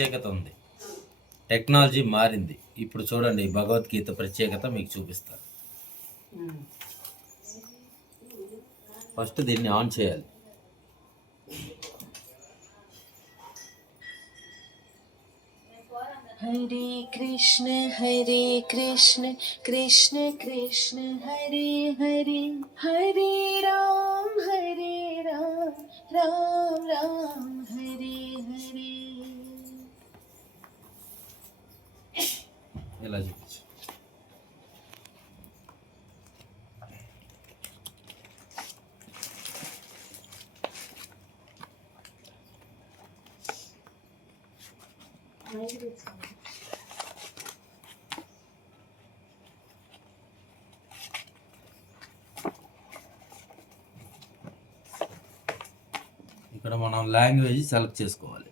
ప్రత్యేకత ఉంది. టెక్నాలజీ మారింది. ఇప్పుడు చూడండి, భగవద్గీత ప్రత్యేకత మీకు చూపిస్తాను. ఫస్ట్ దీన్ని ఆన్ చేయాలి. హరే కృష్ణ కృష్ణ కృష్ణ హరే హరే, హరే రామ్ రామ్ రామ్ హరే హరే. ఇలా చూపించు. ఇక్కడ మనం లాంగ్వేజ్ సెలెక్ట్ చేసుకోవాలి.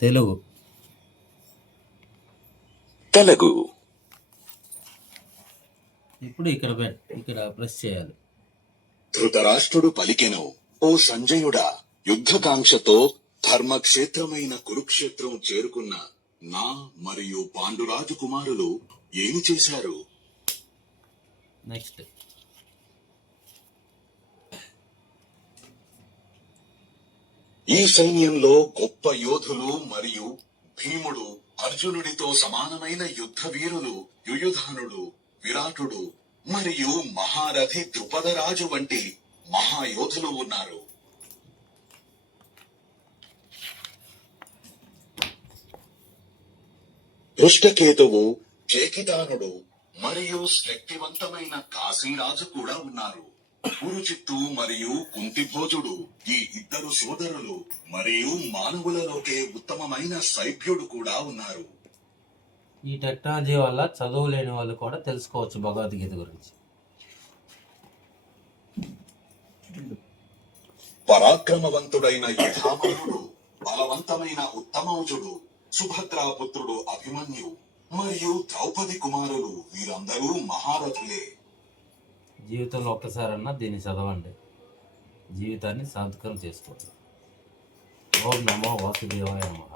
తెలుగు. ఇప్పుడు ఇక్కడ ప్రెస్ చేయాలి. ధృతరాష్ట్రుడు పలికెను, ఓ సంజయుడా, యుద్ధకాంక్షతో ధర్మక్షేత్రమైన కురుక్షేత్రం చేరుకున్న నా మరియు పాండురాజు కుమారులు ఏమి చేశారు? నెక్స్ట్. ఈ సైన్యంలో గొప్ప యోధులు మరియు భీముడు, అర్జునుడితో సమానమైన యుద్ధ వీరులు యుయుధానుడు, విరాటుడు మరియు మహారథి ద్రుపదరాజు వంటి మహాయోధులు ఉన్నారు. దృష్టకేతువు, చేకితానుడు మరియు శక్తివంతమైన కాశీరాజు కూడా ఉన్నారు. పురుచిత్తు మరియు కుంతిభోజుడు, ఈ ఇద్దరు సోదరులు మరియు మానవులలోకే ఉత్తమమైన సైభ్యుడు కూడా ఉన్నారు. ఈ టెక్నాలజీ వల్ల చదువు లేని వాళ్ళు కూడా తెలుసుకోవచ్చు భగవద్గీత గురించి. పరాక్రమవంతుడైన యుధామనుడు, బలవంతమైన ఉత్తమౌజుడు, సుభద్రాపుత్రుడు అభిమన్యు మరియు ద్రౌపది కుమారులు వీరందరూ మహారథులే. జీవితంలో ఒక్కసారన్నా దీన్ని చదవండి, జీవితాన్ని సార్థకం చేసుకోండి. ఓం నమో వాసుదేవాయ నమః.